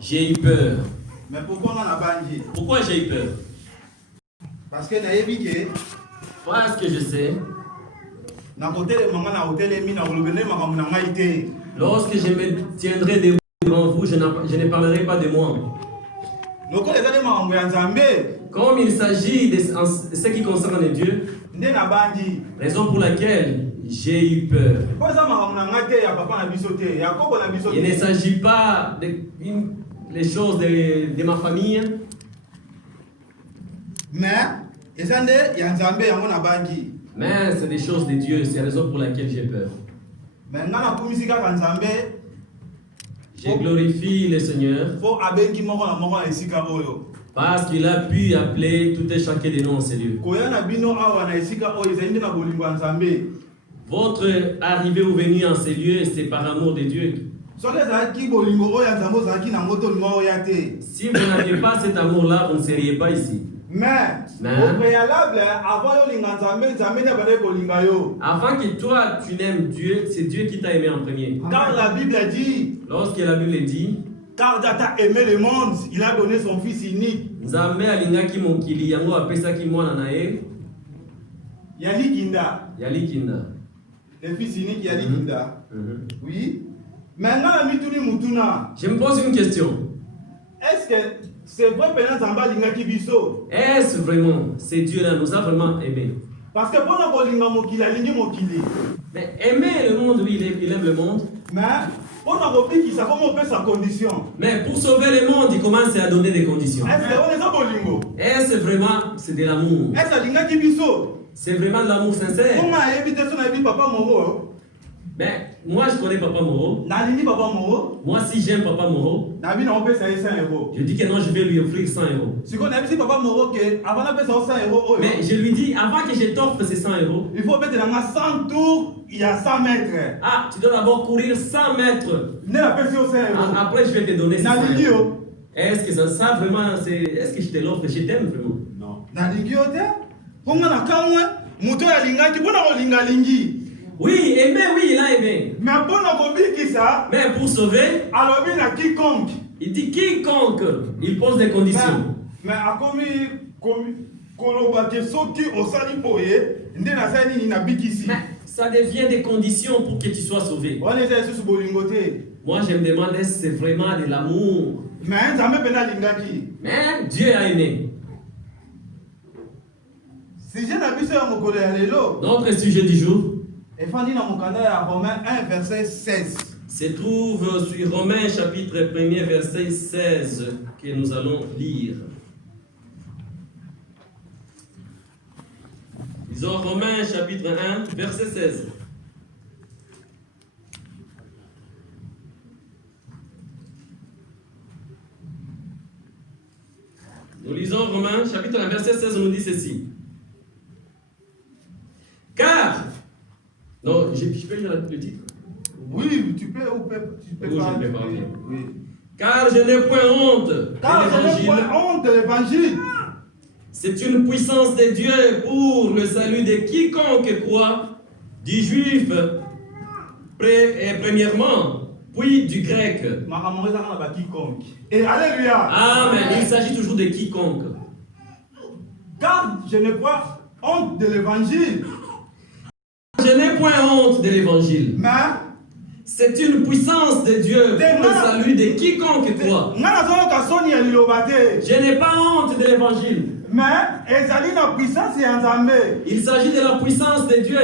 J'ai eu peur. Mais pourquoi on a bangi? Pourquoi j'ai eu peur? Parce que je sais. Lorsque je me tiendrai devant vous, je ne parlerai pas de moi. Comme il s'agit de ce qui concerne Dieu, raison pour laquelle j'ai eu peur. Il ne s'agit pas des choses de ma famille. Mais c'est des choses de Dieu, c'est la raison pour laquelle j'ai peur. Je glorifie le Seigneur parce qu'il a pu appeler tout et chacun de nous en ces lieux. Votre arrivée ou venue en ces lieux, c'est par amour de Dieu. Si vous n'aviez pas cet amour-là, vous ne seriez pas ici. Mais au préalable, avant que toi tu n'aimes Dieu, c'est Dieu qui t'a aimé en premier. Car la Bible dit, lorsque la Bible dit, car Dieu a aimé le monde, il a donné son fils unique. Yali Kinda. Le fils unique Yali Kinda. Oui. Maintenant, je me pose une question. Est-ce que c'est vrai que est-ce vraiment, c'est Dieu-là nous a vraiment aimés? Parce que mais aimer le monde, oui, il aime le monde. Mais pour sauver le monde, il commence à donner des conditions. Est-ce vraiment, c'est de l'amour? C'est vraiment de l'amour sincère. Mais moi je connais Papa Moro. Moi si j'aime Papa Moro, je dis que non, je vais lui offrir 100 euros. Mais je lui dis, avant que je t'offre ces 100 euros, il faut mettre 100 tours, il y a 100 mètres. Ah, tu dois d'abord courir 100 mètres. Après je vais te donner 100 euros. Est-ce que ça vraiment, est-ce que je te l'offre, je t'aime vraiment? Non. Oui, aimer, oui, il a aimé. Mais pour sauver, il dit quiconque, il pose des conditions. Mais ça devient des conditions pour que tu sois sauvé. Moi, je me demande si c'est vraiment de l'amour. Mais Dieu a aimé. Notre sujet du jour se trouve sur Romains chapitre 1er verset 16 que nous allons lire. Disons Romains chapitre 1 verset 16. Nous lisons Romains chapitre 1 verset 16, on nous dit ceci. Car, non, je peux lire le titre? Oui, tu peux pas. Oui. Car je n'ai point honte de l'évangile. C'est une puissance de Dieu pour le salut de quiconque croit, du juif premièrement, puis du grec. Et alléluia. Amen. Il s'agit toujours de quiconque. Car je n'ai pas honte de l'évangile. Je n'ai point honte de l'évangile. Mais c'est une puissance de Dieu pour le salut de quiconque croit. Je n'ai pas honte de l'évangile. Mais il s'agit de la puissance de Dieu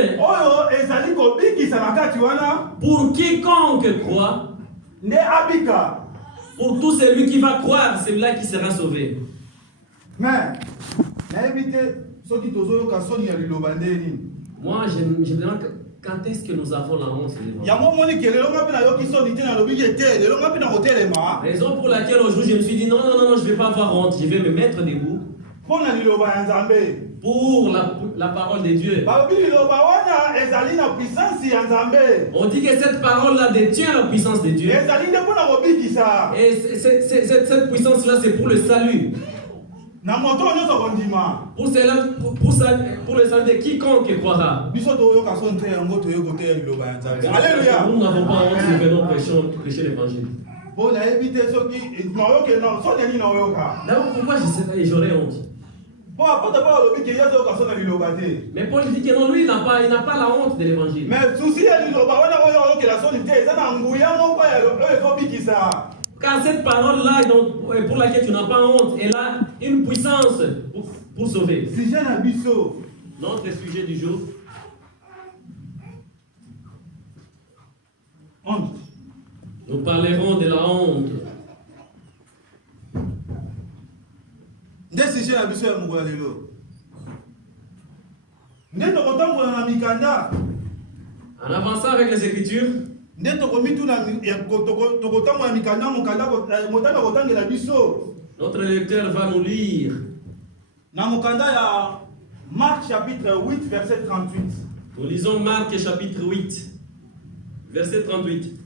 pour quiconque croit. Pour tout celui qui va croire, c'est celui-là qui sera sauvé. Mais moi, je me demande quand est-ce que nous avons la honte de l'évangile. Raison pour laquelle aujourd'hui je me suis dit non, je ne vais pas avoir honte, je vais me mettre debout pour la parole de Dieu. On dit que cette parole-là détient la puissance de Dieu. Et cette puissance-là, c'est pour le salut. Pour le salut de quiconque croira. Alléluia. Nous n'avons pas honte, nous venons prêcher l'évangile. D'abord, pourquoi je sais pas et j'aurais honte? Mais Paul dit que non, lui, il n'a pas la honte de l'évangile. Car cette parole-là, pour laquelle tu n'as pas honte, elle a une puissance pour sauver. Notre sujet du jour. Honte. Nous parlerons de la honte. En avançant avec les Écritures, notre lecteur va nous lire Marc chapitre 8, verset 38. Nous lisons Marc chapitre 8, verset 38.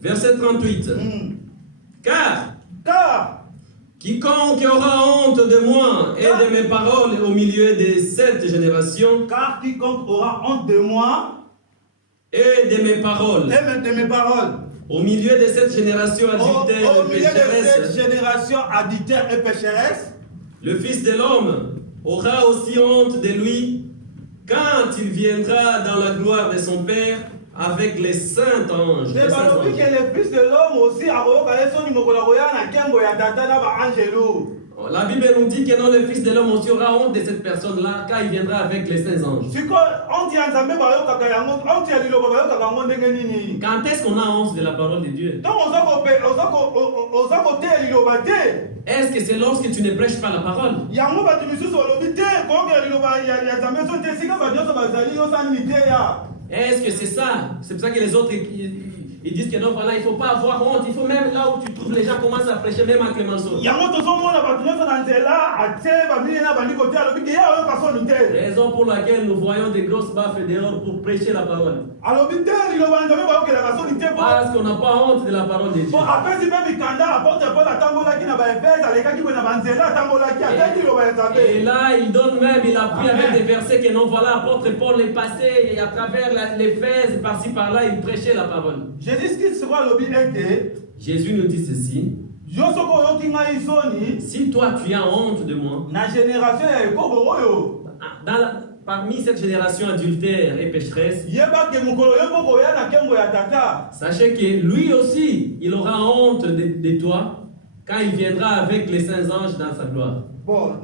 Verset 38. Car quiconque aura honte de moi et de mes paroles au milieu de cette génération, car quiconque aura honte de moi et de mes paroles, au milieu de cette génération adultère et pécheresse, le Fils de l'homme aura aussi honte de lui quand il viendra dans la gloire de son Père avec les saints anges. Le Fils de l'homme aussi a La Bible nous dit que non, le Fils de l'homme aussi aura honte de cette personne-là quand il viendra avec les saints anges. Quand est-ce qu'on a honte de la parole de Dieu? Est-ce que c'est lorsque tu ne prêches pas la parole? Est-ce que c'est ça? C'est pour ça que les autres ils disent que non, voilà, il ne faut pas avoir honte. Il faut même là où tu trouves les gens commencent à prêcher, même à Clémenceau. Raison pour laquelle nous voyons des grosses baffes dehors pour prêcher la parole. Parce qu'on n'a pas honte de la parole de Dieu. Et là, il donne même, il appuie avec des versets que non, voilà, apôtre Paul est passé et à travers l'Éphèse, par-ci par-là, il prêchait la parole. Jésus nous dit ceci. Si toi tu as honte de moi, parmi cette génération adultère et pécheresse, sachez que lui aussi, il aura honte de toi quand il viendra avec les saints anges dans sa gloire. Bon,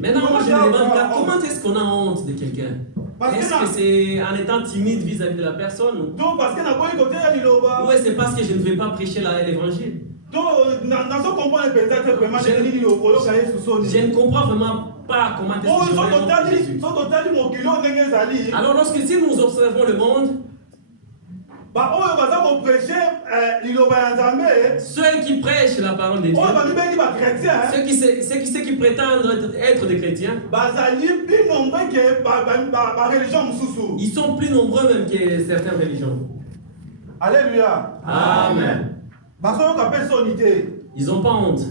Maintenant, moi je me demande comment est-ce qu'on a honte de quelqu'un? Est-ce que c'est en étant timide vis-à-vis de la personne? Ou c'est parce que je ne vais pas prêcher l'évangile? Je ne comprends vraiment pas comment est-ce que je vais. Alors lorsque si nous observons le monde, ceux qui prêchent la parole de Dieu, ceux qui prétendent être des chrétiens, ils sont plus nombreux même que certaines religions. Alléluia. Amen. Ils n'ont pas honte.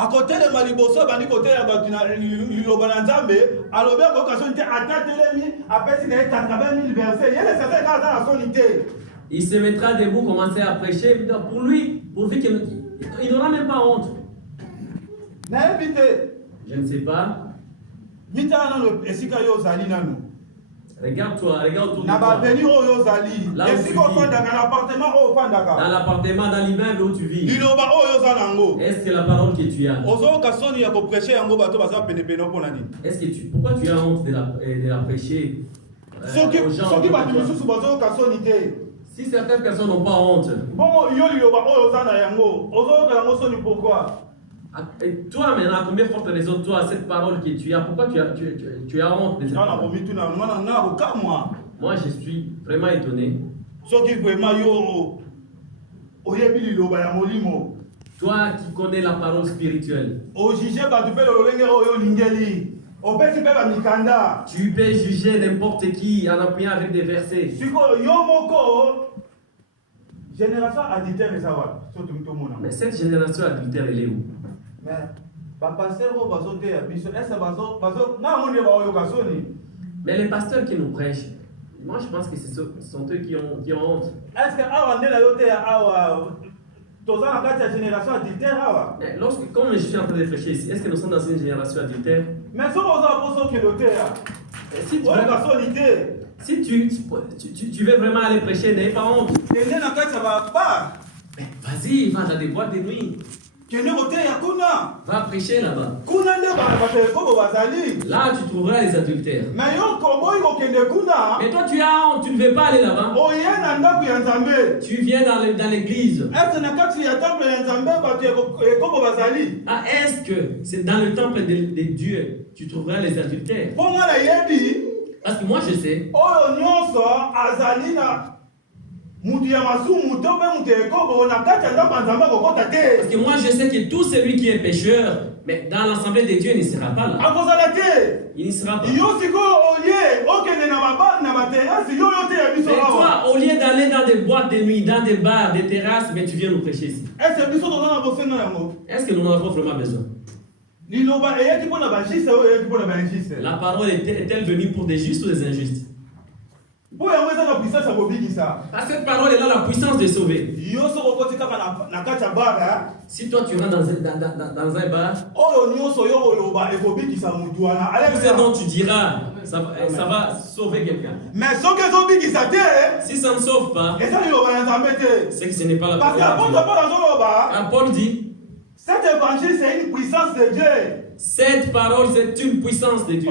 À côté de Maliboso, à côté de Lobanzambe, à l'objet de l'occasion, il se mettra debout, commencer à prêcher. Pour lui, pourvu qu'il n'aura même pas honte. Je ne sais pas. Regarde-toi, regarde autour de toi. Là où tu vis. Dans l'appartement, dans l'immeuble où tu vis. Est-ce que la parole que tu as? Est-ce que pourquoi tu as honte de la prêcher aux gens? Si certaines personnes n'ont pas honte, et toi maintenant, à combien forte raison toi, cette parole que tu as, pourquoi tu as honte de cette parole? Moi je suis vraiment étonné. Toi qui connais la parole spirituelle, tu peux juger n'importe qui en appuyant avec des versets. Génération adultère et ça va. Mais cette génération adultère, elle est où? Mais, mais les pasteurs qui nous prêchent, moi je pense que ce sont eux qui ont honte. Est-ce que comme je suis en train de prêcher ici, est-ce que nous sommes dans une génération adultère? Mais si tu veux vraiment aller prêcher, n'aie pas honte. Mais vas-y, va dans des boîtes de nuit. Va prêcher là-bas. Là, tu trouveras les adultères. Mais toi, tu as honte, tu ne veux pas aller là-bas. Tu viens dans l'église. Est-ce que c'est dans le temple de Dieu tu trouveras les adultères? Parce que moi, je sais. Parce que moi je sais que tout celui qui est pécheur, mais dans l'assemblée de Dieu, il ne sera pas là. Il ne sera pas. Mais toi, au lieu d'aller dans des boîtes de nuit, dans des bars, des terrasses, mais tu viens nous prêcher ici. Est-ce que nous en avons vraiment besoin? La parole est-elle venue pour des justes ou des injustes? Cette parole est là, la puissance de sauver. Si toi tu rentres dans un bar, tout ce dont tu diras, ça va sauver quelqu'un. Mais si ça ne sauve pas, c'est que ce n'est pas la parole. Car Paul dit, cet évangile c'est une puissance de Dieu. Cette parole c'est une puissance de Dieu.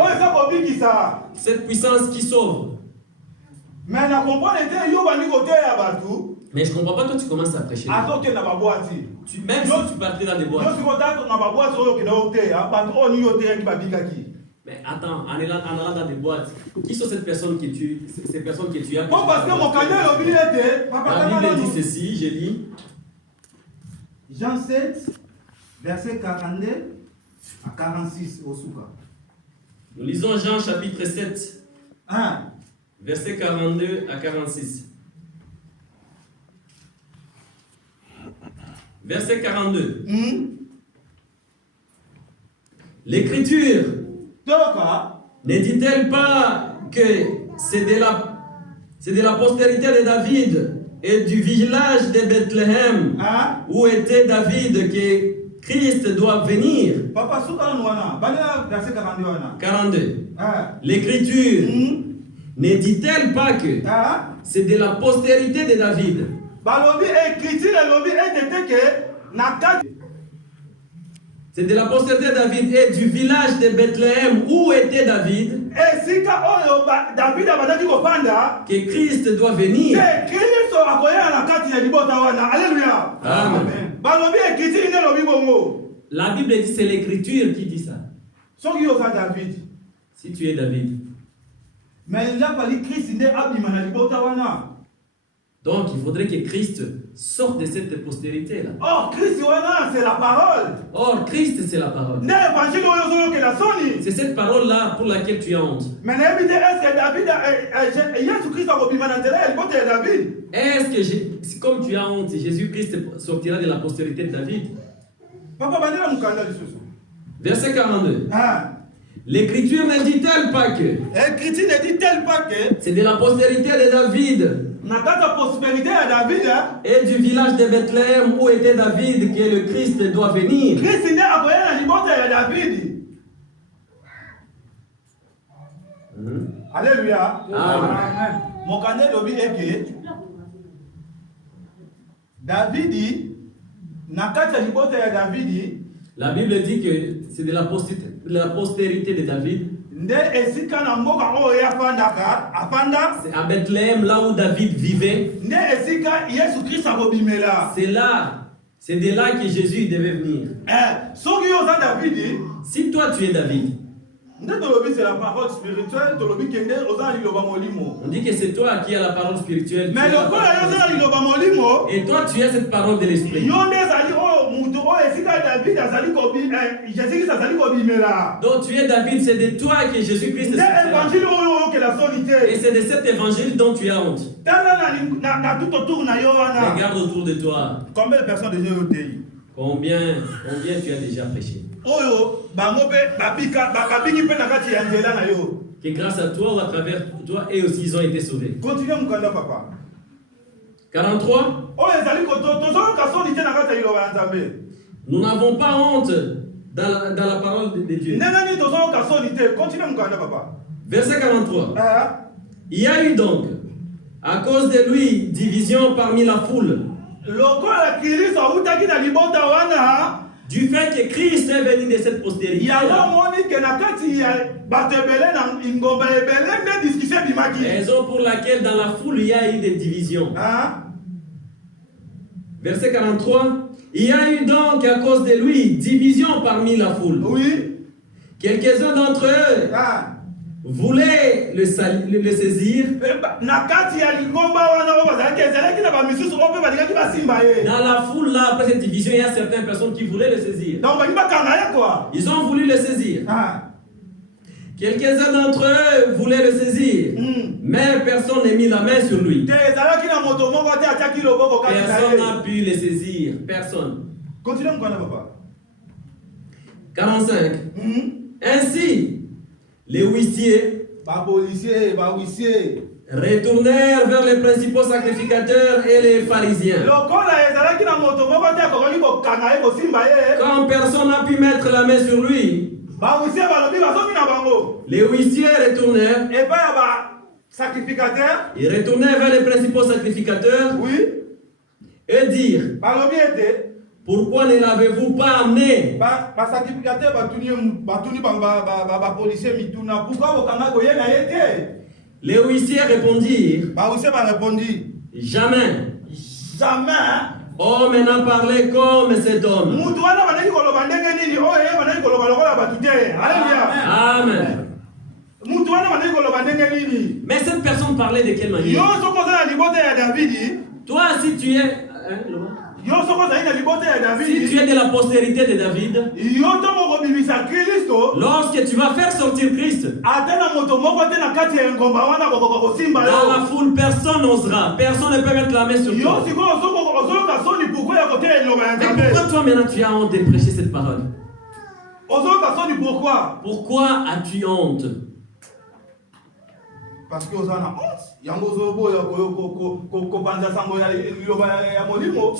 Cette puissance qui sauve. Mais je ne comprends pas, toi tu commences à prêcher. Même si tu partais dans des boîtes. Mais attends, en allant dans des boîtes, qui sont ces personnes que tu as? La Bible dit ceci, je lis. Jean 7, verset 42 à 46 au Souka. Nous lisons Jean chapitre 7. 1. Verset 42 à 46. Verset 42. L'Écriture ne dit-elle pas que c'est de la postérité de David et du village de Bethléem où était David que Christ doit venir? 42. L'Écriture ne dit-elle pas que c'est de la postérité de David? C'est de la postérité de David et du village de Bethléem où était David que Christ doit venir. Amen. La Bible dit, c'est l'Écriture qui dit ça. Si tu es David. Donc il faudrait que Christ sorte de cette postérité-là. Or, Christ, c'est la parole. Or, Christ, c'est la parole. C'est cette parole-là pour laquelle tu as honte. Est-ce que, comme tu as honte, Jésus-Christ sortira de la postérité de David? Verset 42. L'Écriture ne dit-elle pas que c'est de la postérité de David et du village de Bethléem où était David que le Christ doit venir? Alléluia. Amen. La Bible dit que c'est de la postérité de David. C'est à Bethléem, là où David vivait. C'est de là que Jésus devait venir. Si toi tu es David, c'est la parole spirituelle. On dit que c'est toi qui as la parole spirituelle. Mais et toi tu as cette parole de l'esprit. Donc tu es David, c'est de toi que Jésus-Christ est sorti. Et c'est de cet évangile dont tu as honte. Regarde autour de toi. Combien de personnes déjà ont été? Combien tu as déjà prêché? Que grâce à toi ou à travers toi, eux aussi ils ont été sauvés. Continue mon candidat, papa. 43. Nous n'avons pas honte dans la parole de Dieu. Continue mon candidat, papa. Verset 43. Il y a eu donc, à cause de lui, division parmi la foule. Du fait que Christ est venu de cette postérité. Raison pour laquelle dans la foule il y a eu des divisions. Verset 43. Il y a eu donc à cause de lui division parmi la foule. Oui. Quelques-uns d'entre eux voulaient le saisir. Dans la foule là, après cette division, il y a certaines personnes qui voulaient le saisir. Ils ont voulu le saisir. Quelques-uns d'entre eux voulaient le saisir, mais personne n'a mis la main sur lui. Personne n'a pu le saisir. Personne. Continue mon papa. 45. Ainsi, les huissiers retournèrent vers les principaux sacrificateurs et les pharisiens. Quand personne n'a pu mettre la main sur lui, les huissiers retournèrent. Ils retournèrent vers les principaux sacrificateurs et dirent: pourquoi ne l'avez-vous pas amené? Les huissiers répondirent: jamais. Homme n'a parlé comme cet homme. Amen. Mais cette personne parlait de quelle manière? Toi, si tu es... Si tu es de la postérité de David, lorsque tu vas faire sortir Christ, dans la foule, personne n'osera. Personne ne peut mettre la main sur toi. Mais pourquoi toi maintenant tu as honte de prêcher cette parole? Pourquoi as-tu honte? Parce que vous avez honte.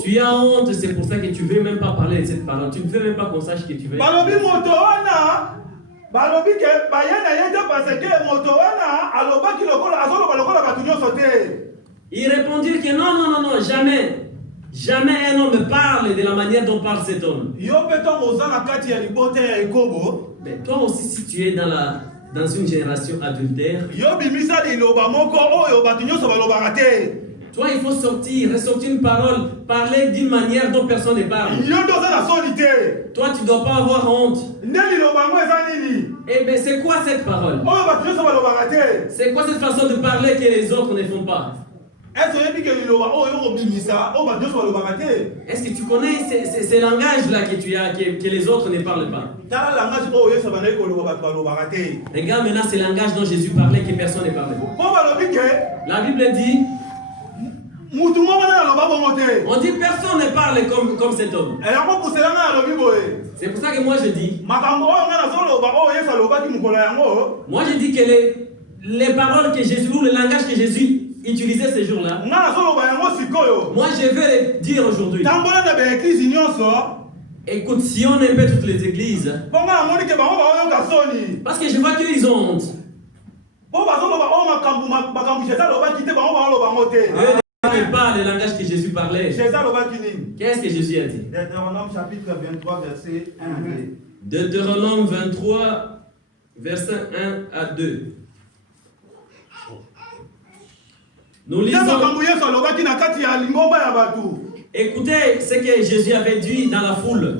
Tu as honte, c'est pour ça que tu ne veux même pas parler de cette parole. Tu ne veux même pas qu'on sache que tu veux. Il répondit que non, jamais. Jamais un homme parle de la manière dont parle cet homme. Mais toi aussi, si tu es dans une génération adultère, toi il faut ressortir une parole, parler d'une manière dont personne ne parle. Toi tu ne dois pas avoir honte. Eh bien c'est quoi cette parole? C'est quoi cette façon de parler que les autres ne font pas? Est-ce que tu connais ces langages-là que tu as, que les autres ne parlent pas? Regarde maintenant ces langages dont Jésus parlait que personne ne parlait. La Bible dit, on dit personne ne parle comme cet homme. C'est pour ça que moi je dis, que les paroles que Jésus, ou le langage que Jésus utilisait ces jours-là, moi je vais le dire aujourd'hui. Écoute, si on aime toutes les églises, parce que je vois qu'ils ont honte. Eux ne parlent le langage que Jésus parlait. Qu'est-ce que Jésus a dit? Deutéronome chapitre 23 verset 1 à 2. Deutéronome 23 verset 1 à 2. Nous lisons. Écoutez ce que Jésus avait dit dans la foule.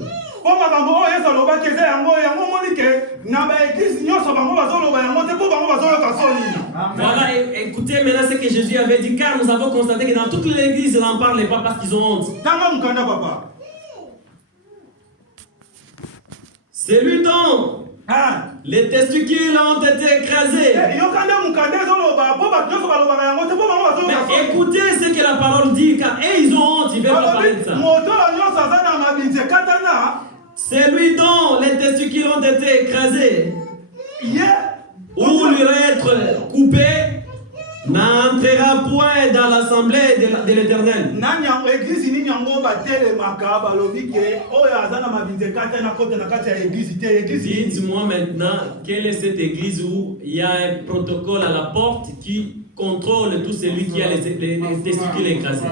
Voilà, écoutez maintenant ce que Jésus avait dit, car nous avons constaté que dans toute l'église, ils n'en parlent pas parce qu'ils ont honte. Celui dont les testicules ont été écrasés. Mais écoutez ce que la parole dit, car ils ont honte, ils veulent pas parler de ça. Celui dont les testicules ont été écrasés, ou lui être coupé, n'entrera point dans l'assemblée de l'Éternel. Dites-moi maintenant, quelle est cette église où il y a un protocole à la porte qui contrôle tout celui qui a les testicules écrasés?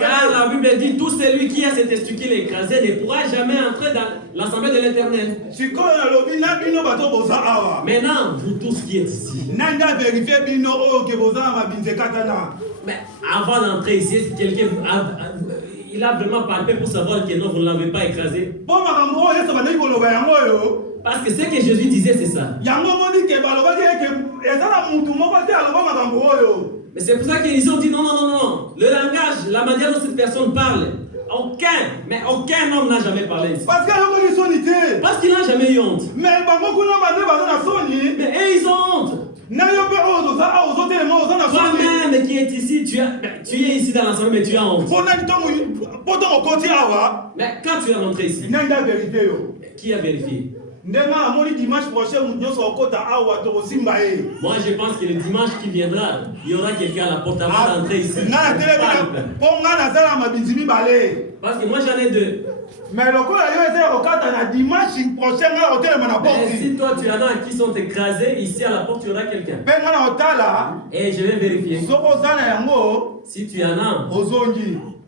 Car la Bible dit tout celui qui a ses testicules écrasés ne pourra jamais entrer dans l'assemblée de l'Éternel. Maintenant, vous tous qui êtes ici, mais avant d'entrer ici, si quelqu'un il a vraiment palpé pour savoir que non, vous ne l'avez pas écrasé. Parce que ce que Jésus disait, c'est ça. Mais c'est pour ça qu'ils ont dit non, non, non, non. Le langage, la manière dont cette personne parle, aucun homme n'a jamais parlé ici. Parce qu'il n'a jamais eu honte. Mais eux, ils ont honte. Toi-même qui es ici, tu es ici dans l'ensemble, mais tu as honte. Mais quand tu es rentré ici, qui a vérifié? Moi je pense que le dimanche qui viendra, il y aura quelqu'un à la porte avant d'entrer ici. Parce que moi j'en ai deux. Mais si toi tu en as qui sont écrasés, ici à la porte il y aura quelqu'un. Et je vais vérifier. Si tu en as.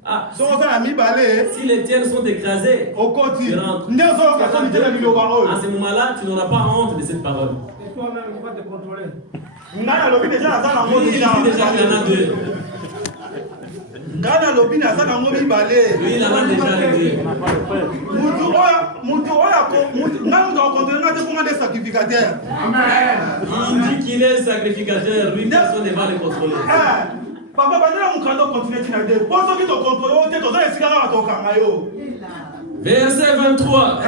Si les tiennes sont écrasées, tu rentres. À ce moment-là, tu n'auras pas honte de cette parole. Et toi-même, tu vas te contrôler. Oui, déjà qu'il y en a deux. Oui, il en a déjà les deux. Il dit qu'il est sacrificateur, lui, personne ne va le contrôler. Verset 23.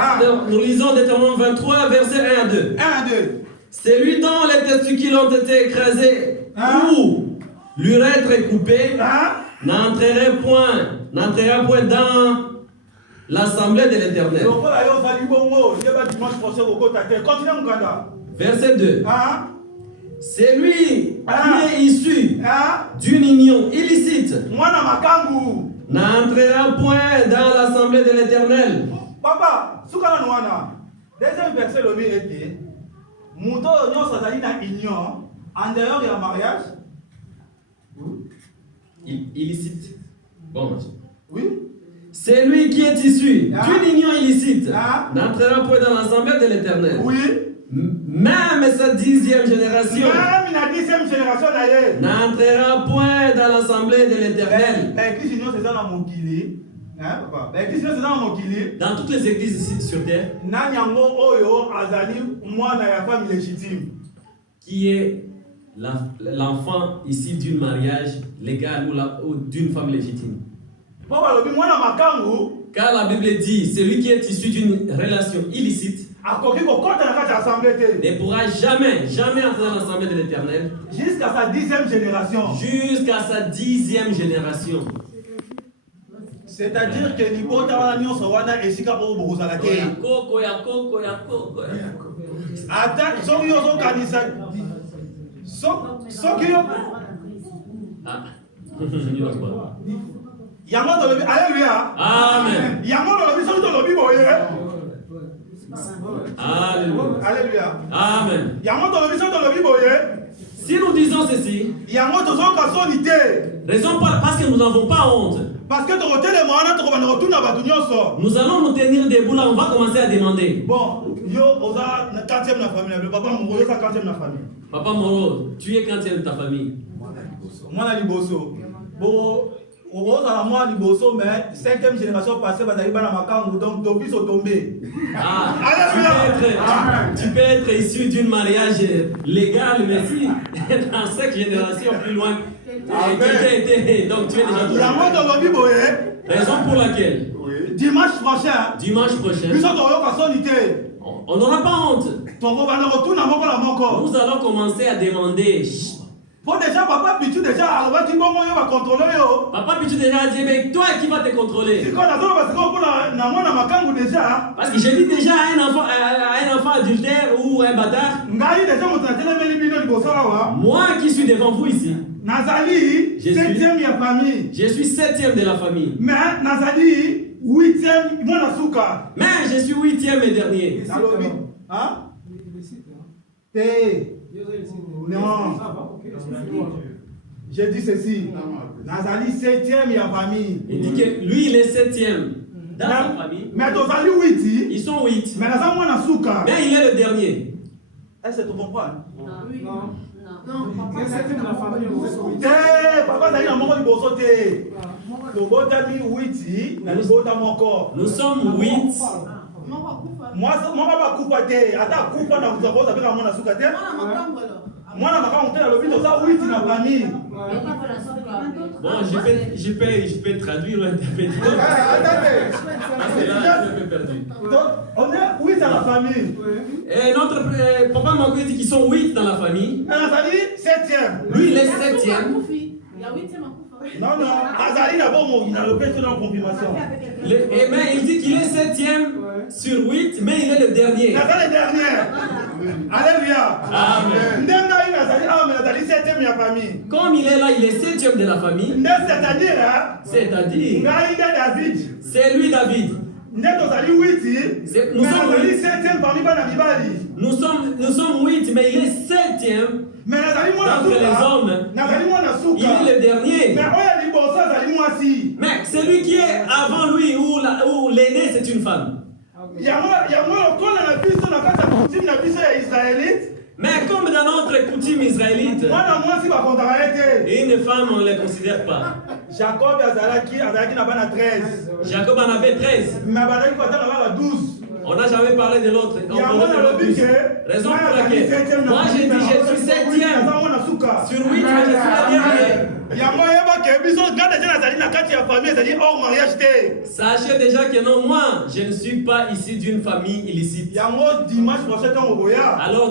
Nous lisons Deutéronome 23, verset 1 à 2. Celui dont les testicules ont été écrasés ou l'urètre est coupé n'entrera point dans l'assemblée de l'Éternel. Verset 2. C'est lui qui est issu d'une union illicite n'entrera point dans l'assemblée de l'Éternel. Papa, deuxième verset, le mieux était Mouto na union en dehors du mariage. Illicite. Bon. Oui. C'est lui qui est issu d'une union illicite n'entrera point dans l'assemblée de l'Éternel. Oui. Même sa 10e génération n'entrera point dans l'assemblée de l'Éternel. Dans toutes les églises ici sur terre, qui est l'enfant ici d'un mariage légal ou d'une femme légitime. Car la Bible dit, celui qui est issu d'une relation illicite ne pourra jamais entrer dans l'assemblée de l'Éternel. Jusqu'à sa 10e génération. Jusqu'à sa 10e génération. C'est-à-dire que l'hypothèse de Sawana et Sika Obo Salake. Alléluia. Amen. Alléluia. Amen. Si nous disons ceci, raison parce que nous n'avons pas honte. Nous allons nous tenir debout là, on va commencer à demander. Bon, Papa Moro, tu es quantième de ta famille? Moi, Liboso. Bon, moi, Liboso, mais 5e génération passée, donc Tobis sont tombés. Tu peux être issu d'un mariage légal, mais si dans 5 générations plus loin, donc tu es déjà tombé. Raison pour laquelle dimanche prochain, on n'aura pas honte. Nous allons commencer à demander. Pour déjà, Papa Pichu déjà va contrôler. Papa Pichu déjà a dit, mais toi qui vas te contrôler? Parce que j'ai dit déjà à un enfant adultère ou un bâtard. Moi qui suis devant vous ici. Je suis 7e de la famille. Je suis 7e de la famille. Mais Nazali 8e, mais je suis 8e et dernier. Hein? Non. J'ai dit ceci. Nazali 7e de la famille. Il dit que lui il est 7e dans sa famille. Mais Nazali 8. Ils sont 8. Mais il est le dernier. Est-ce que tu comprends? Non. C'est 7e de la famille. Papa Nazali a mon bosso. Nous sommes 8. Moi, je coupe à coupe dans moi, la famille. Bon, je peux traduire ou interpréter. Parce que là, je suis perdu. On est 8 dans la famille. Et notre papa m'a dit qu'ils sont 8 dans la famille. Nazali 7e. Lui, il est 7e. Il y a 8e. Non, Nazali d'abord, il a le péché dans la confirmation. Il dit qu'il est 7e sur 8, mais il est le dernier. Nazali le dernier. Alléluia. Amen. Nazali 7e de la famille. Comme il est là, il est 7e de la famille. C'est-à-dire, c'est lui David. Nous sommes 8, mais il est 7e. D'entre les hommes, il est le dernier. Mais celui qui est avant lui, ou l'aîné, c'est une femme. Mais comme dans notre coutume israélite, une femme, on ne les considère pas. Jacob en avait 13. On n'a jamais parlé de l'autre. Raison pour laquelle moi j'ai dit je suis 7e sur 8, mais je suis le dernier. Sachez déjà que non, moi je ne suis pas issu d'une famille illicite. Alors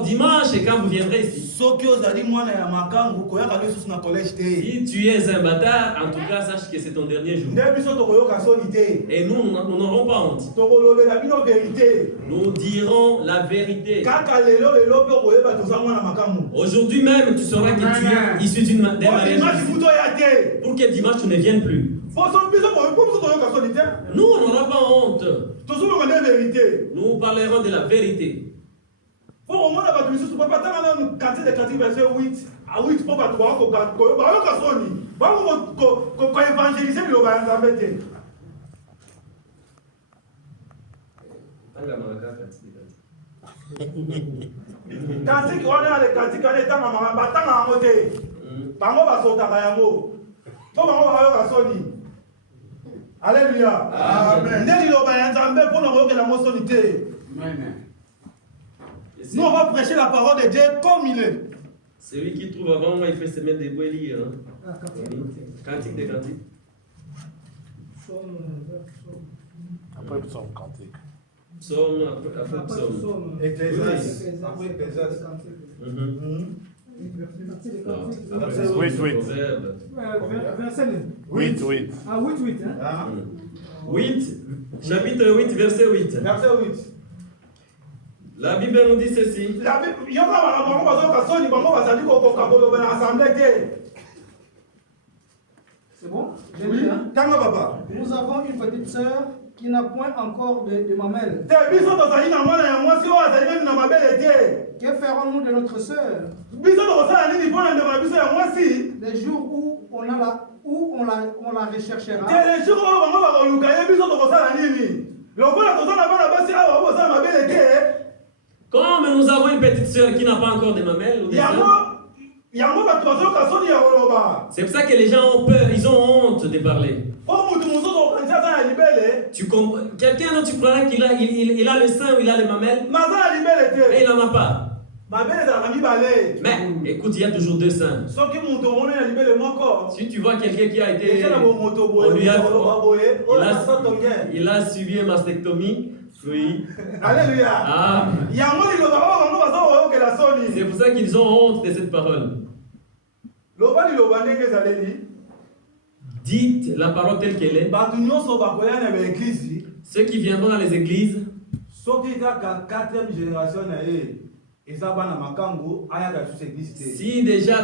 dimanche, quand vous viendrez ici, si tu es un bâtard, en tout cas sache que c'est ton dernier jour. Et nous n'aurons pas honte. Nous dirons la vérité. Aujourd'hui même, tu sauras que tu es issu d'une mariage. Pour que dimanche tu ne viennes plus. Nous, on n'aura pas honte. Nous parlerons de la vérité. Alléluia. Amen. Nous, on va prêcher la parole de Dieu comme il est. Celui qui trouve avant moi, il fait se mettre des bouées lire. Cantique des cantiques. Après psaume, cantique. Psaume, après psaume. Ecclésiaste. Après Ecclésiaste. Verset 8. Ah, 8. 8, chapitre 8, verset 8. Verset 8. La Bible nous dit ceci. C'est bon? Oui. Nous avons une petite sœur qui n'a point encore de mamelles. Que ferons-nous de notre sœur? Les jours où on la recherchera. Comme nous avons une petite sœur qui n'a pas encore de mamelles, ou des sœurs, C'est pour ça que les gens ont peur, ils ont honte de parler. Quelqu'un dont tu croirais qu'il a, il a le sein ou il a les mamelles, et il n'en a pas. Mais écoute, il y a toujours deux seins. Si tu vois quelqu'un qui a été... Il a subi une mastectomie. Oui. Alléluia. Ah. C'est pour ça qu'ils ont honte de cette parole. Dites la parole telle qu'elle est. Ceux qui viendront dans les églises, si déjà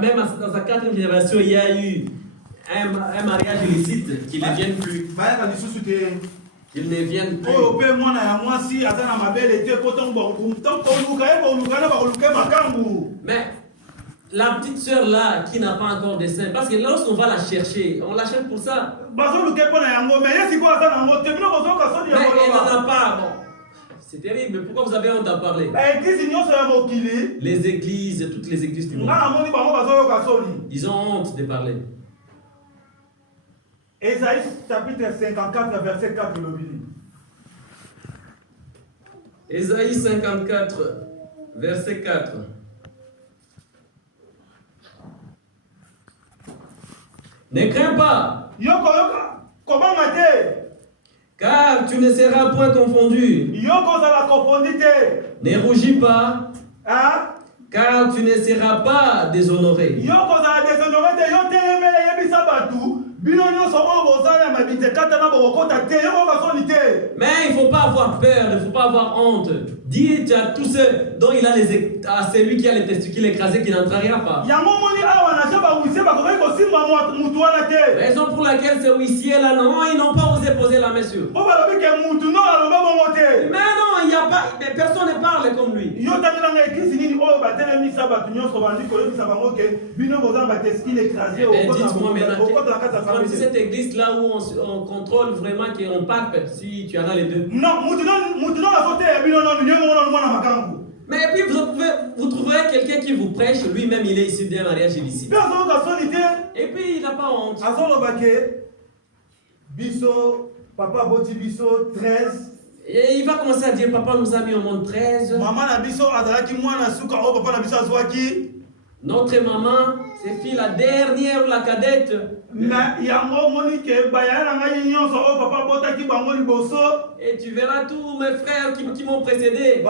même dans sa quatrième génération il y a eu un mariage illicite, qu'ils ne viennent plus. Qu'ils ne viennent plus. Mais la petite sœur là qui n'a pas encore de sein, parce que lorsqu'on va la chercher, on la cherche pour ça. Mais elle n'en a pas. Bon. C'est terrible. Pourquoi vous avez honte d'en parler? Les églises, toutes les églises du monde, ils ont honte de parler. Ésaïe chapitre 54, verset 4. Ésaïe 54, verset 4. Ne crains pas, car tu ne seras point confondu. Ne rougis pas, car tu ne seras pas déshonoré. Mais il ne faut pas avoir peur, il ne faut pas avoir honte. Dites à tous ceux dont il a à celui qui a les testicules écrasés qui n'entrera pas. Raison pour laquelle ces huissiers là, non, ils n'ont pas osé poser la main sur. Mais non, il n'y a pas, personne ne parle comme lui. Dites-moi maintenant, c'est cette église là où on contrôle vraiment qu'on parle si tu en as les deux. Mais puis vous trouverez quelqu'un qui vous prêche, lui-même il est issu d'un mariage illicite. Et puis il n'a pas honte. Et il va commencer à dire, papa nous a mis au monde 13. Notre maman, c'est fille la dernière, la cadette. Et tu verras tous mes frères qui m'ont précédé.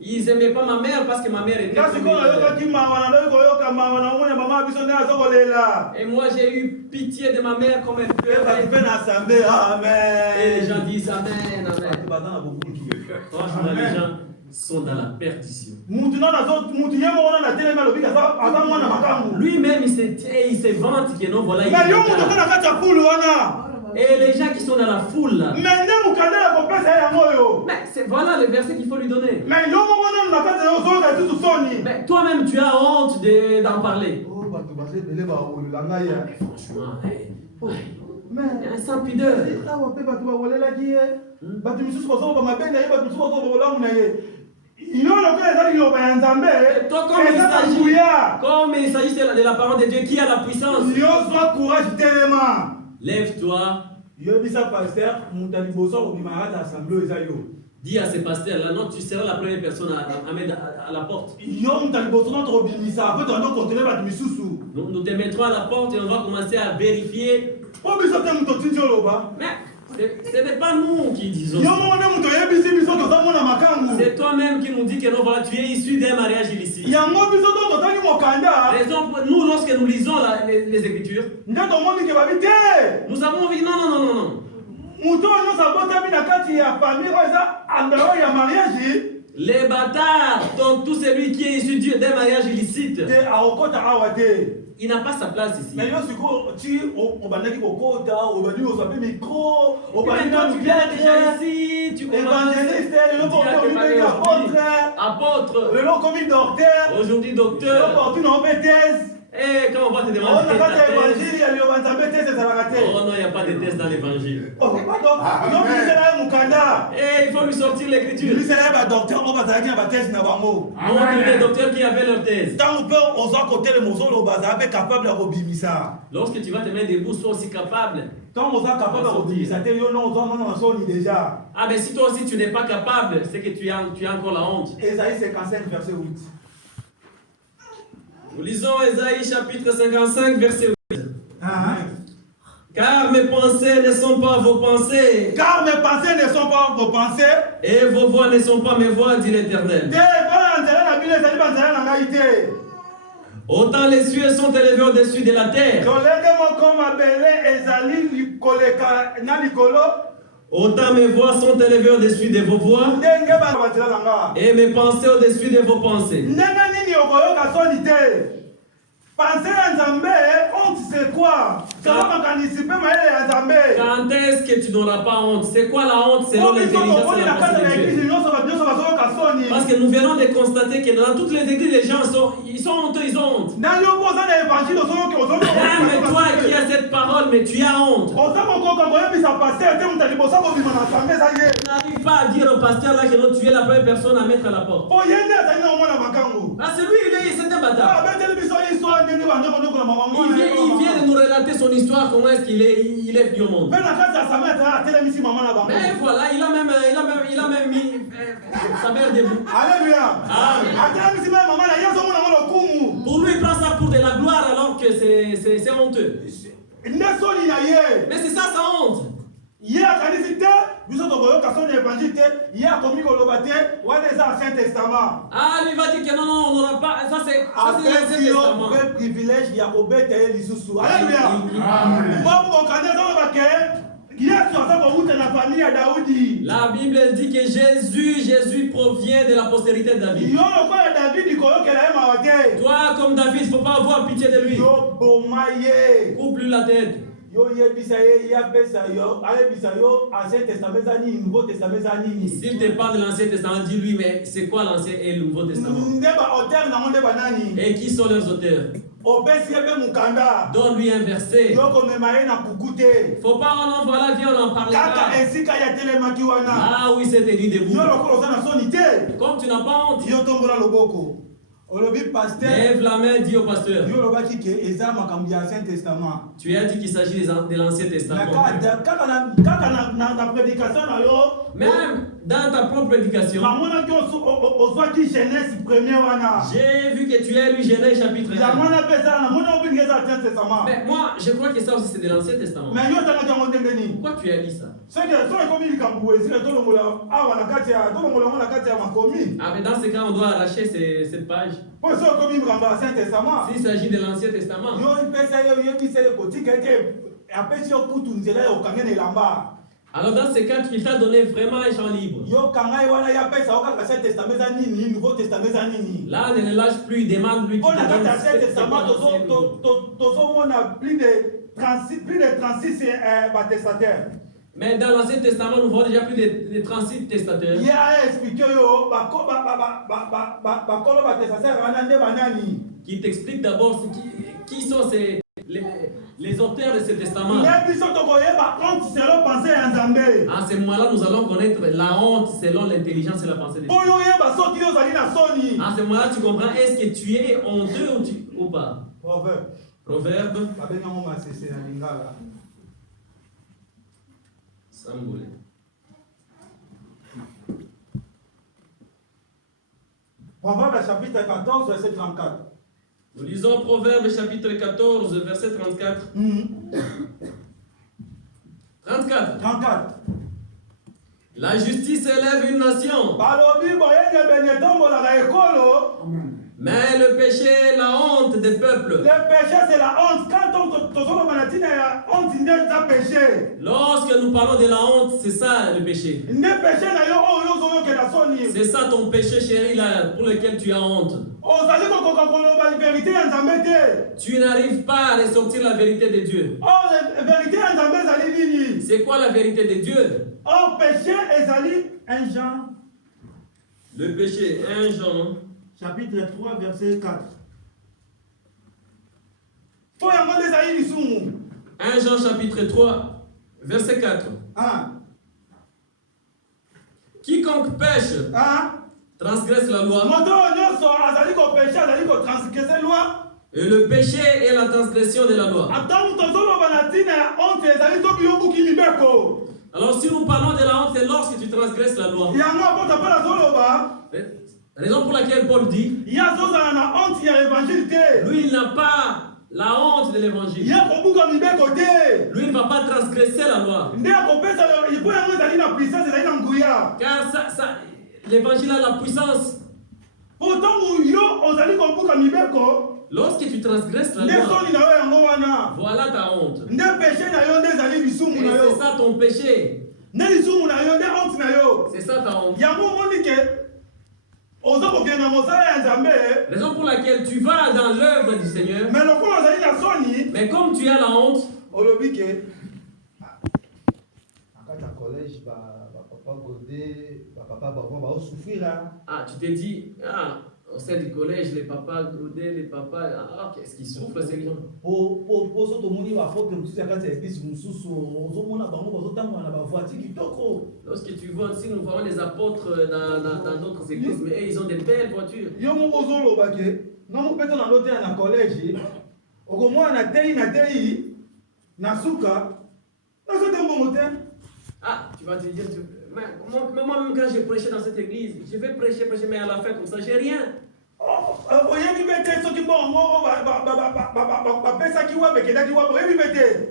Ils n'aimaient pas ma mère parce que ma mère était. Et moi j'ai eu pitié de ma mère comme elle pleurait. Et les gens disent Amen, Amen. Franchement, les gens sont dans la perdition. Lui-même, il se vante que non, voilà. Et les gens qui sont dans la foule là. Mais voilà le verset qu'il faut lui donner. Mais toi-même, tu as honte d'en parler. Franchement, un sans pudeur. Comme il s'agit de la parole de Dieu qui a la puissance. Lève-toi. Dis à ces pasteurs là, non, tu seras la première personne à mettre à la porte. Nous te mettrons à la porte et on va commencer à vérifier. Mais ce n'est pas nous qui disons. C'est toi-même qui nous dis que non, voilà, tu es issu d'un mariage illicite. Raison pour nous, lorsque nous lisons les Écritures, nous avons vu non. Les bâtards, donc tout celui qui est issu d'un mariage illicite, il n'a pas sa place ici. Mais toi, tu viens déjà ici, tu commences apôtre, aujourd'hui docteur, Et quand on va te demander oh non, il n'y a pas de test dans l'évangile. Oh, pardon. Et il faut lui sortir l'écriture. Lui, c'est un docteur, on va dire qu'il y a un test. Les docteurs qui avaient leur thèse. Lorsque tu vas te mettre debout, sois aussi capable. Ah, mais si toi aussi tu n'es pas capable, c'est que tu as encore la honte. Ésaïe 55, verset 8. Nous lisons Ésaïe chapitre 55, verset 8. Ah. Car mes pensées ne sont pas vos pensées. Car mes pensées ne sont pas vos pensées. Et vos voix ne sont pas mes voix, dit l'Éternel. Autant les cieux sont élevés au-dessus de la terre. Autant mes voix sont élevées au-dessus de vos voix. Et mes pensées au-dessus de vos pensées. Penser à Nzambé, honte c'est quoi? Quand est-ce que tu n'auras pas honte? C'est quoi la honte selon l'intelligence et la pensée de Dieu? Parce que nous venons de constater que dans toutes les églises, les gens sont honteux, ils ont honte. Mais toi qui as cette parole, mais tu as honte. Tu n'arrives pas à dire au pasteur là que tu es la première personne à mettre à la porte. Ah, c'est lui, c'est un bâtard. Il vient de nous relater son histoire, comment est-ce qu'il est venu au monde. Mais voilà, il a même mis sa mère debout. Alléluia. Pour lui, il prend ça pour de la gloire alors que c'est honteux. Mais c'est ça sa honte. Il y a l'Ancien Testament. Ah, lui va dire que non, on n'aura pas. Ça, c'est l'Ancien Testament. Privilège, il y a Alléluia. La Bible dit que Jésus provient de la postérité de David. Toi, comme David, il ne faut pas avoir pitié de lui. Coupe-lui la tête. S'il te parle de l'Ancien Testament, dis-lui, mais c'est quoi l'Ancien et le Nouveau Testament? Et qui sont leurs auteurs? Donne-lui un verset. Faut pas en voilà, viens, on en parle pas. Ah oui, c'est tenu debout. Comme tu n'as pas honte, lève la main, dis au pasteur. Tu as dit qu'il s'agit de l'Ancien Testament. Même dans ta propre prédication, j'ai vu que tu as lu Genèse chapitre 1. Mais moi, je crois que ça aussi c'est de l'Ancien Testament. Pourquoi tu as dit ça? Ah, mais dans ce cas, on doit arracher cette page. S'il s'agit de l'Ancien Testament. Alors dans ce cas, il t'a donné vraiment un champ libre. Là, ne le lâche plus, demande-lui qu'il te donne plus de 36 attestataires. Mais dans l'Ancien Testament, nous voyons déjà plus de 36 testateurs. Il a expliqué qui t'explique d'abord qui sont les auteurs de ce testament. À ce moment-là, nous allons connaître la honte selon l'intelligence et la pensée de Dieu. À ce moment-là, tu comprends, est-ce que tu es honteux ou pas? Proverbe. Samboulé. Proverbe chapitre 14, verset 34. Nous lisons Proverbe chapitre 14, verset 34. 34. La justice élève une nation. Mais le péché est la honte des peuples. Le péché, c'est la honte. Quand lorsque nous parlons de la honte, c'est ça le péché. C'est ça ton péché chéri là, pour lequel tu as honte. Tu n'arrives pas à ressortir la vérité de Dieu. C'est quoi la vérité de Dieu? Le péché, 1 Jean. Chapitre 3, verset 4. 1 Jean chapitre 3, verset 4. Quiconque pêche transgresse la loi. Et le péché est la transgression de la loi. Alors si nous parlons de la honte, c'est lorsque tu transgresses la loi. Raison pour laquelle Paul dit, lui il n'a pas la honte de l'évangile. Lui il ne va pas transgresser la loi. Car l'évangile a la puissance. Lorsque tu transgresses la loi, voilà ta honte. Et c'est ça ton péché. C'est ça ta honte. Raison pour laquelle tu vas dans l'œuvre du Seigneur. Mais comme tu as la honte, tu t'es dit, au sein du collège, les papas godés, les papas, qu'est-ce qu'ils souffrent ces gens? Lorsque tu vois aussi, nous voyons les apôtres dans d'autres églises, mais ils ont des belles voitures. Tu vas te dire, moi-même quand j'ai prêché dans cette église, je vais prêcher, mais à la fin comme ça, j'ai rien.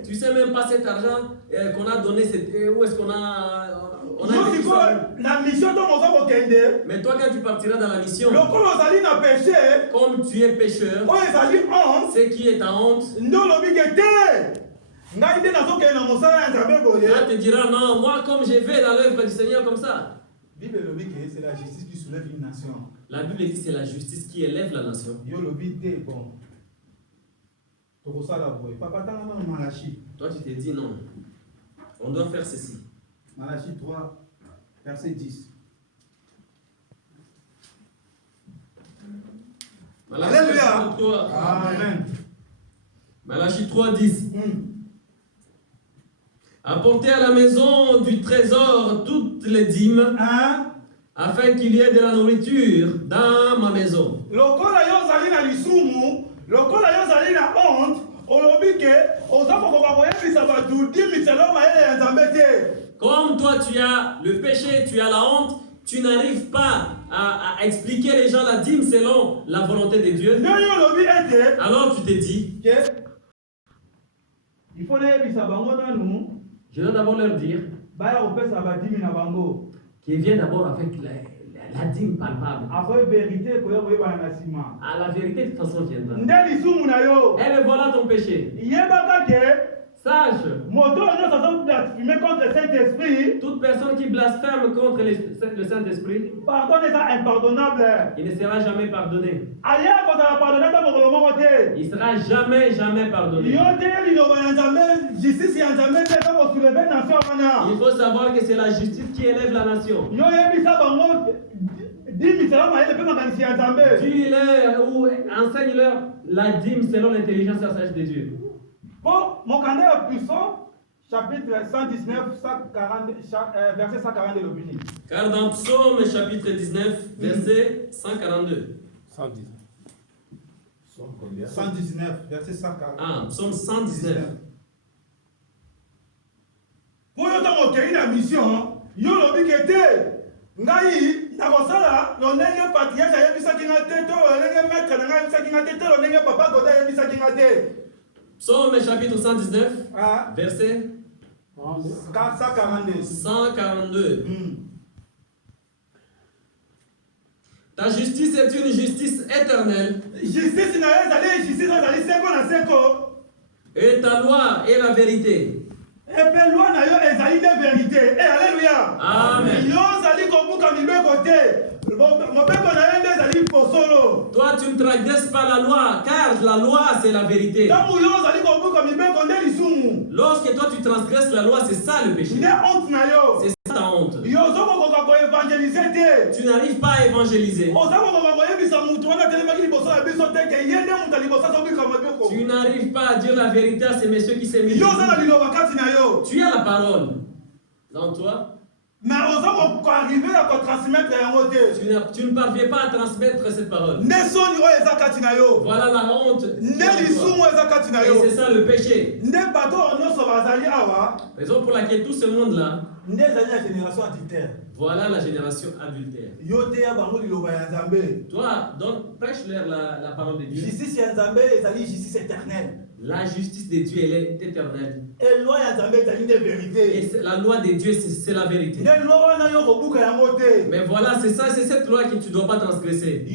Tu sais même pas cet argent qu'on a donné, où est-ce qu'on a investi ça? Mais toi quand tu partiras dans la mission, comme tu es pécheur, ce qui est ta honte, là te dira non, moi comme je vais dans l'œuvre du Seigneur comme ça. C'est la justice qui soulève une nation. La Bible dit c'est la justice qui élève la nation. Toi tu t'es dit non, on doit faire ceci. Malachie 3, verset 10. Alléluia. Amen. Malachie 3, 10. Apportez à la maison du trésor toutes les dîmes, afin qu'il y ait de la nourriture dans ma maison. Comme toi tu as le péché, tu as la honte, tu n'arrives pas à expliquer les gens la dîme selon la volonté de Dieu. Alors tu te dis, il faut je dois d'abord leur dire qu'ils viennent d'abord avec la dîme palpable. La vérité de toute façon viendra. Eh bien voilà ton péché. Sache, toute personne qui blasphème contre le Saint-Esprit, il ne sera jamais pardonné. Il ne sera jamais pardonné. Il faut savoir que c'est la justice qui élève la nation. Dis-leur ou enseigne-leur la dîme selon l'intelligence et la sagesse de Dieu. Bon, mon candidat puissant, chapitre 119, verset 142 le béni. Car dans Psaume chapitre 19, verset 142. 119, verset 142. Psaume 119. Pour la mission, yo lobi kete ngai nakosala lonenge patriarche ayebisaki nga te to lonenge maître na ngai ayebisaki nga te to lonenge papa goda ayebisaki nga te. Psaume chapitre 119, verset 142. 142. Ta justice est une justice éternelle. Et ta loi est la vérité. Amen. Toi, tu ne transgresses pas la loi, car la loi, c'est la vérité. Lorsque toi, tu transgresses la loi, c'est ça le péché. C'est ça ta honte. honte. Tu n'arrives pas à évangéliser. Tu n'arrives pas à dire la vérité à ces messieurs qui s'aiment. Tu as la parole dans toi. Mais tu ne parviens pas à transmettre cette parole. Voilà la honte. Et c'est ça le péché. Raison pour laquelle tout ce monde-là, voilà la génération adultère. Toi, donc prêche-leur la parole de Dieu. La justice de Dieu, elle est éternelle. Et la loi de Dieu, c'est la vérité. Mais voilà, c'est ça, c'est cette loi que tu ne dois pas transgresser.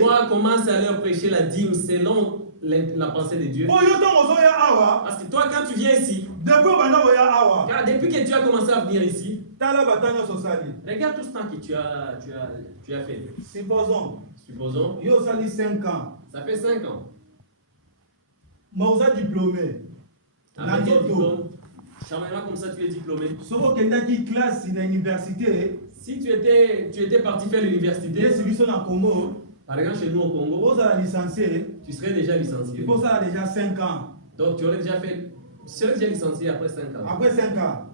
Toi, commence à leur prêcher la dîme selon la pensée de Dieu. Parce que toi, quand tu viens ici, depuis que tu as commencé à venir ici, regarde tout ce temps que tu as fait. Supposons. Ça 5 ans. Ça fait 5 ans. Mais diplômé. Avec quel diplôme? Comme ça, tu es diplômé. Si tu étais parti faire l'université, par exemple chez nous au Congo, tu serais déjà licencié. Il faut ça déjà 5 ans. Donc tu serais déjà licencié après 5 ans. Après 5 ans.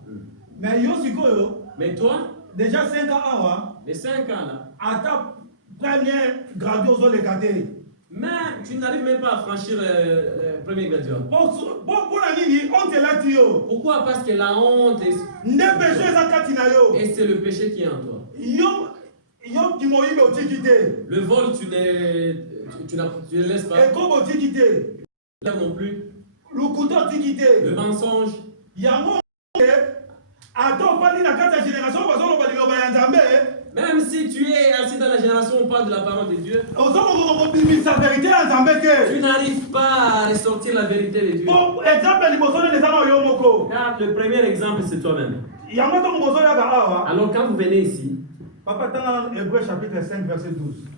Mais toi, déjà 5 ans, les 5 ans là, à ta première graduation de caté. Mais tu n'arrives même pas à franchir le premier graduat. Pourquoi? Parce que la honte et c'est le péché qui est en toi. Le vol, tu ne laisses pas. Non plus. Le mensonge. Même si tu es assis dans la génération où on parle de la parole de Dieu, tu n'arrives pas à ressortir la vérité de Dieu. Le premier exemple, c'est toi-même. Alors quand vous venez ici, Papa, dans Hébreu chapitre 5, verset 12.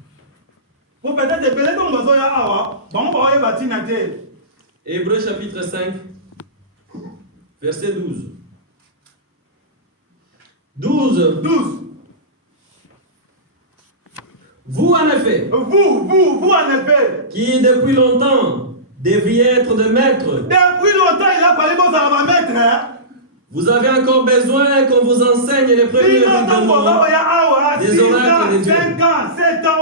Hébreu chapitre 5, verset 12. 12. Vous en effet, qui depuis longtemps devriez être de maître. Depuis longtemps, il a parlé de maître. Vous avez encore besoin qu'on vous enseigne les premiers rudiments des oracles de Dieu. 5 ans, 7 ans,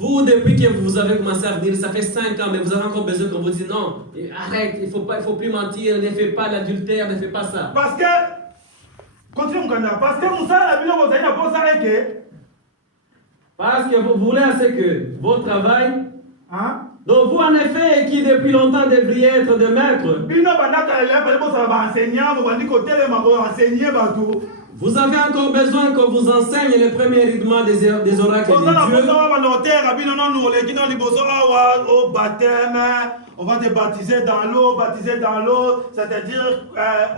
vous, depuis que vous avez commencé à venir, ça fait 5 ans, mais vous avez encore besoin qu'on vous dise non, arrête, il faut plus mentir, ne fais pas l'adultère, ne fais pas ça. Parce que, continue mon candidat, parce que parce que vous voulez assez que votre travail, donc vous en effet, qui depuis longtemps devriez être de maître, vous avez encore besoin qu'on vous enseigne les premiers rudiments des oracles de Dieu. On va te baptiser dans l'eau, c'est-à-dire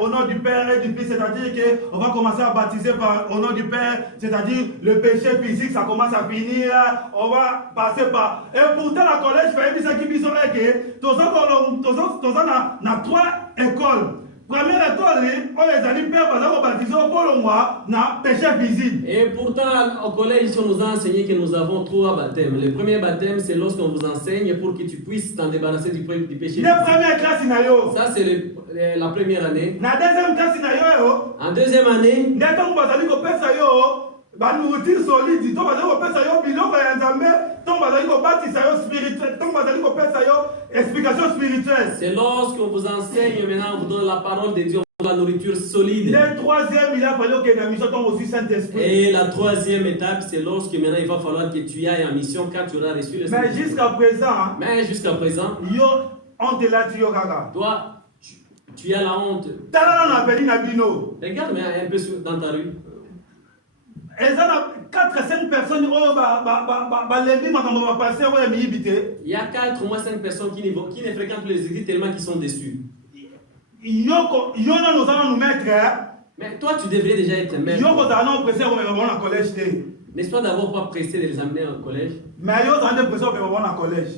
au nom du Père et du Fils, c'est-à-dire qu'on va commencer à baptiser au nom du Père, c'est-à-dire le péché physique, ça commence à finir, on va passer par... Et pourtant, la collège fait ça qui dit que tous on a 3 écoles. Première école, on les a dit Père, parce qu'on va baptiser au mois, on a péché visible. Et pourtant, au collège, on nous a enseigné que nous avons 3 baptêmes. Le premier baptême, c'est lorsqu'on vous enseigne pour que tu puisses t'en débarrasser du péché. La première classe, ça, c'est la première année. La deuxième classe, en deuxième année, nourriture solide, c'est lorsqu'on vous enseigne, maintenant on vous donne la parole de Dieu, la nourriture solide. Le troisième, il a fallu que la mission tombe aussi Saint-Esprit. Et la troisième étape, c'est lorsque maintenant il va falloir que tu ailles en mission quand tu auras reçu le Saint-Esprit. Mais jusqu'à présent, toi, tu as la honte. Regarde un peu dans ta rue. Il y a 4 à 5 personnes qui il y a 4 ou 5 personnes qui ne fréquentent les églises tellement qu'ils sont déçus. Mais toi, tu devrais déjà être maître. Ne sois d'abord pas pressé de les amener au collège. Mais yo t'as pressé pour voir au collège.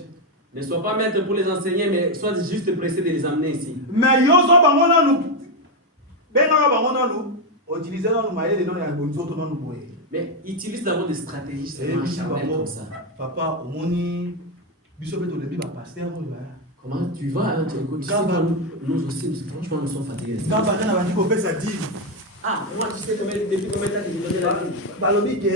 Ne sois pas maître pour les enseigner, mais sois juste pressé de les amener ici. Mais yo so bango na nous. Benga bango na nous. Utiliser dans nous mailler de dans les bonnes autres dans nous boire. Mais utilise d'abord des stratégies, c'est charnel comme ça. Papa, au moni, biso beto lebi ba pasteur là. Comment tu vas hein, tu écoutes, nous aussi, franchement, nous sommes fatigués. Quand Badana va dire qu'on fait ça dit. Ah, moi tu sais depuis combien de temps que j'ai donné la Bible. Balobi que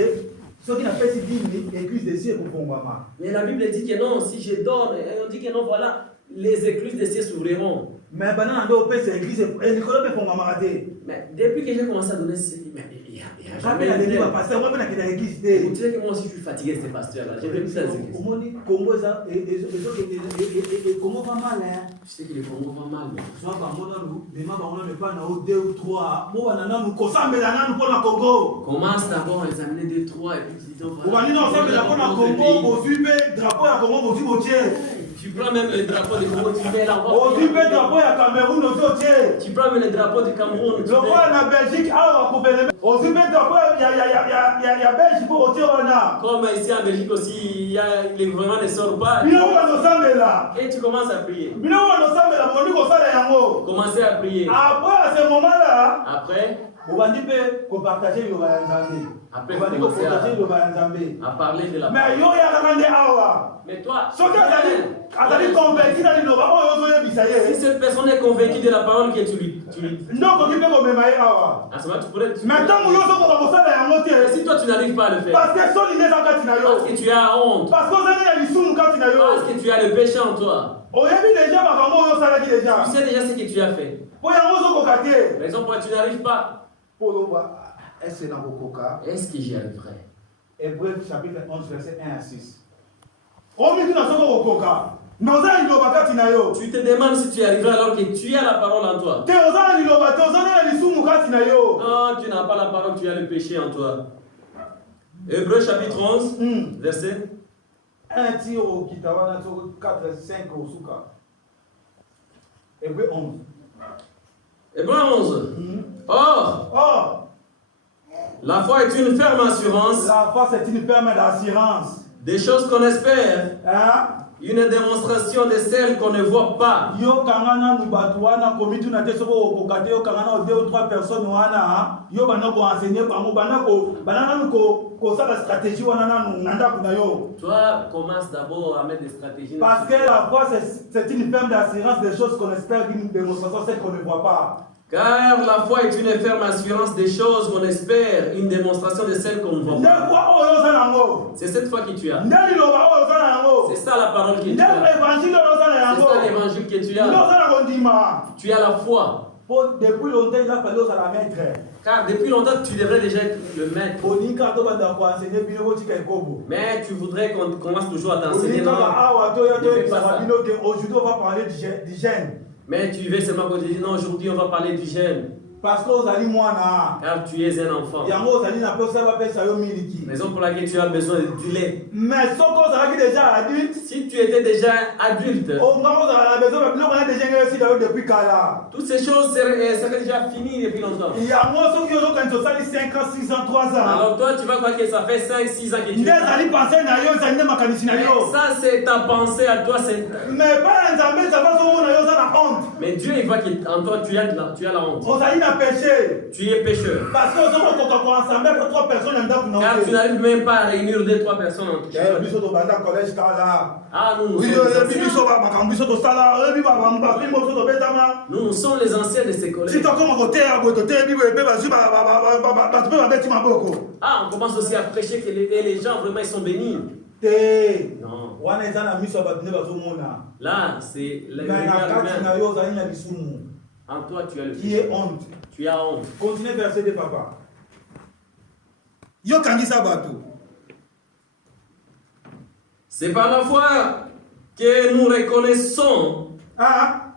ceux qui n'a pas si dit écluses des cieux pour Kongwama. Mais la Bible dit que non, si je dors, on dit que non, voilà, les écluses des cieux s'ouvriront. Mais Badana ndo pe c'est église et Nicolas pe Kongwama raté. Mais depuis que j'ai commencé à donner il y a jamais la Bible pasteur, moi ben la église té. Vous dites que moi aussi je suis fatigué de ces pasteurs là. J'ai vu ça c'est. Comment dit Congo ça et comment va mal hein. Je sais que le Congo va mal. Soit par mon nous, mais ma on ne pas na 2 ou 3. Moi banana nous kosambela na nous pour na Congo. Commence d'abord à les amener 2 3 et puis tu dis donc voilà. On va dire ensemble la pour na Congo, au Zubé, drapeau à Congo, au Zubé. Tu prends même le drapeau du Congo, tu mets là. Au Zubé drapeau à Cameroun, au Zubé. Tu prends même le drapeau du Cameroun. Le roi na Belgique à gouvernement. Au Zubé drapeau il y a Belgique pour au Tirana. Comme ici en Belgique aussi, il y a les gouvernements ne sortent pas. Et tu commences à prier. Commencez à prier. Après à ce moment-là, après vous allez partager le Nzambe. Après, vous commencez à parler de la parole. Mais toi, si cette personne est convaincue de la parole que tu lui non, à ce moment tu pourrais. Si toi tu n'arrives pas à le faire, parce que tu as honte, parce que tu as le péché en toi, tu sais déjà ce que tu as fait. Raison pour laquelle tu n'arrives pas. Est-ce que j'y arriverai? Hébreux chapitre 11 verset 1 à 6. Tu te demandes si tu y arriveras alors que tu as la parole en toi. Non, tu n'as pas la parole, tu as le péché en toi. Hébreux chapitre 11 verset 1 tir au Kitawana 4 5 au Souka. Hébreux 11. Hébreux 11. Or, la foi est une ferme assurance. La foi c'est une ferme d'assurance. Des choses qu'on espère. Hein? Une démonstration de celles qu'on ne voit pas. Yo kangana nubatuana komitu na teso ko kokate yo kangana 2 ou 3 personnes wana yo bana ko enseigner bango banana ko ça la stratégie wana na nanda kuna yo. Toi commence d'abord à mettre des stratégies. Parce que la foi c'est une ferme d'assurance des choses qu'on espère, une démonstration celles qu'on ne voit pas. Car la foi est une ferme assurance des choses qu'on espère, une démonstration de celles qu'on ne voit pas. C'est cette foi que tu as. C'est ça la parole que tu as. C'est ça l'évangile que tu as. Tu as la foi. Depuis longtemps, il a fallu la mettre. Car depuis longtemps, tu devrais déjà être le maître. Mais tu voudrais qu'on commence toujours à t'enseigner. Aujourd'hui, on va parler du gène. Mais tu veux seulement qu'on te dise non, aujourd'hui on va parler du gène. Parce que vous allez moi car tu es un enfant. Raison pour laquelle tu as besoin du lait. Mais déjà adulte, si tu étais déjà adulte, toutes ces choses seraient déjà finies depuis longtemps. Alors toi tu vas croire que ça fait 5, 6 ans que tu es ça c'est ta pensée à toi. Mais Dieu il voit qu'en toi tu as la honte. Tu es pécheur. Parce que car tu n'arrives même pas à réunir 2-3 personnes en tout. Ah, nous sommes les anciens de ces collèges. Ah, on commence aussi à prêcher que les gens vraiment ils sont bénis. Non. Là, c'est en toi tu as le qui est honte. Tu as honte. Continuez verset de papa. Yo kangisa batu. C'est par la foi que nous reconnaissons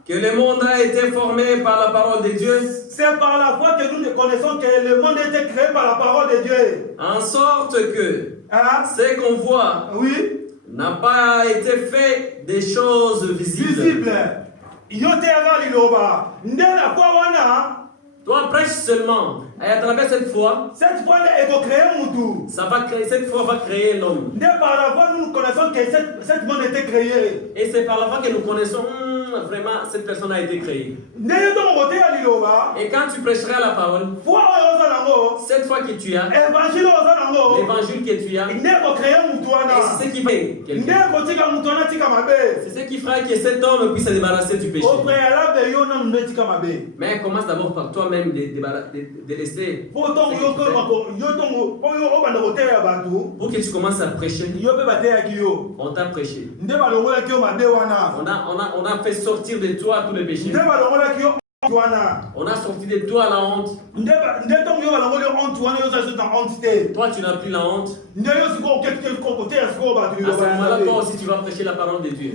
que le monde a été formé par la parole de Dieu. C'est par la foi que nous reconnaissons que le monde a été créé par la parole de Dieu. En sorte que ce qu'on voit n'a pas été fait des choses visibles. Yo te liloba. Ndela kwa wana. Toi prêche seulement. Et à travers cette foi, cette foi va créer l'homme. Par la foi, nous connaissons que cette monde était créé. Et c'est par la foi que nous connaissons vraiment cette personne a été créée. Et quand tu prêcheras la parole, cette foi que tu as, l'évangile que tu as, et c'est ce qui fait c'est ce qui fera que cet homme puisse se débarrasser du péché. Mais commence d'abord par toi-même de laisser. Pour que tu commences à prêcher. On t'a prêché. On a fait sortir de toi tous les péchés. On a sorti de toi la honte. Toi, tu n'as plus la honte. À ce moment-là, toi aussi, tu vas prêcher la parole de Dieu.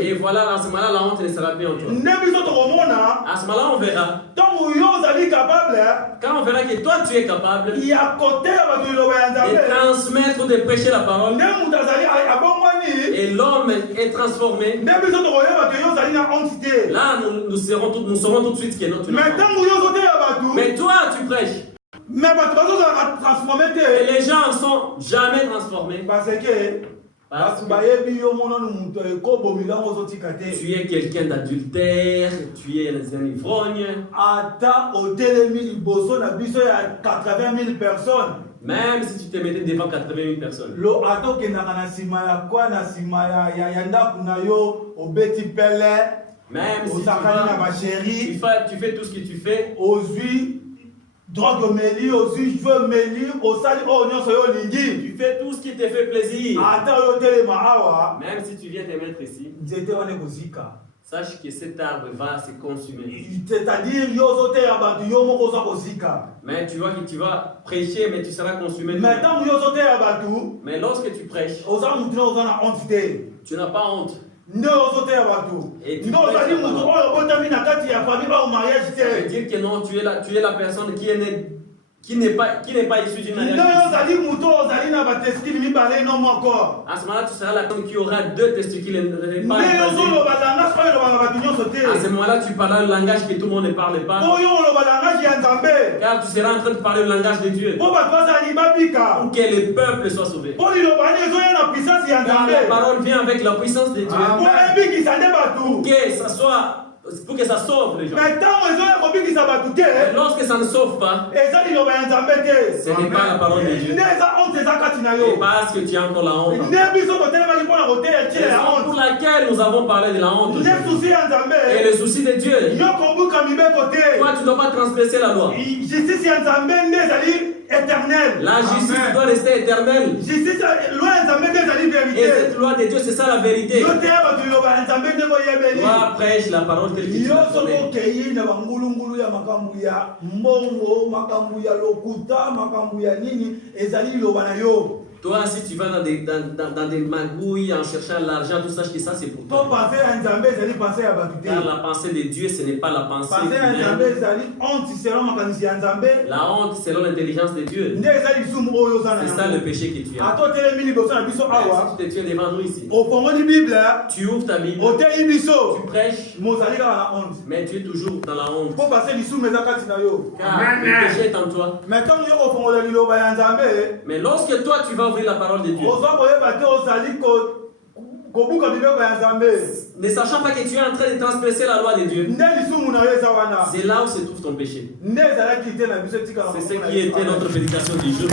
Et voilà, à ce moment-là, la honte ne sera plus en toi. À ce moment-là, on verra. Quand on verra que toi, tu es capable de transmettre, de prêcher la parole, et l'homme est transformé, là, nous saurons tout de suite que notre. Mais toi, tu prêches. Et les gens ne sont jamais transformés. Parce que tu es quelqu'un d'adultère, tu es un ivrogne. Même si tu te mettais devant 80 000 personnes. Même si tu fais tout ce que tu fais, tu fais tout ce qui te fait plaisir. Même si tu viens te mettre ici, sache que cet arbre va se consumer. C'est-à-dire, mais tu vois que tu vas prêcher, mais tu seras consumé. Mais lorsque tu prêches, tu n'as pas honte. Et tu ça veut dire que non, tu es la personne qui n'est pas issue d'une mariage. À ce moment-là, tu seras la personne qui aura 2 testicules. À ce moment-là, tu parleras le langage que tout le monde ne parle pas. Car tu seras en train de parler le langage de Dieu. Pour que le peuple soit sauvé. Car la parole vient avec la puissance de Dieu. Pour que ça sauve les gens. Mais lorsque ça ne sauve pas, ce n'est pas la parole de Dieu. Et parce que tu as encore la honte. C'est la raison pour laquelle nous avons parlé de la honte. Et le souci de Dieu. Toi, tu ne dois pas transgresser la loi. La justice doit rester éternelle. Et cette loi de Dieu, c'est ça la vérité. Toi, prêche la parole telle que tu l'as donnée. Toi, si tu vas dans des magouilles en cherchant l'argent, tout ça, que ça c'est pour toi. Car la pensée de Dieu, ce n'est pas la pensée humaine. La honte selon l'intelligence de Dieu. C'est ça le péché que tu as. Si tu te tiens devant nous ici, tu ouvres ta Bible, tu prêches, mais tu es toujours dans la honte. Car le péché est en toi. Mais lorsque toi tu vas ouvrir la parole de Dieu, ne sachant pas que tu es en train de transgresser la loi de Dieu, c'est là où se trouve ton péché. C'est ce qui était notre prédication du jour.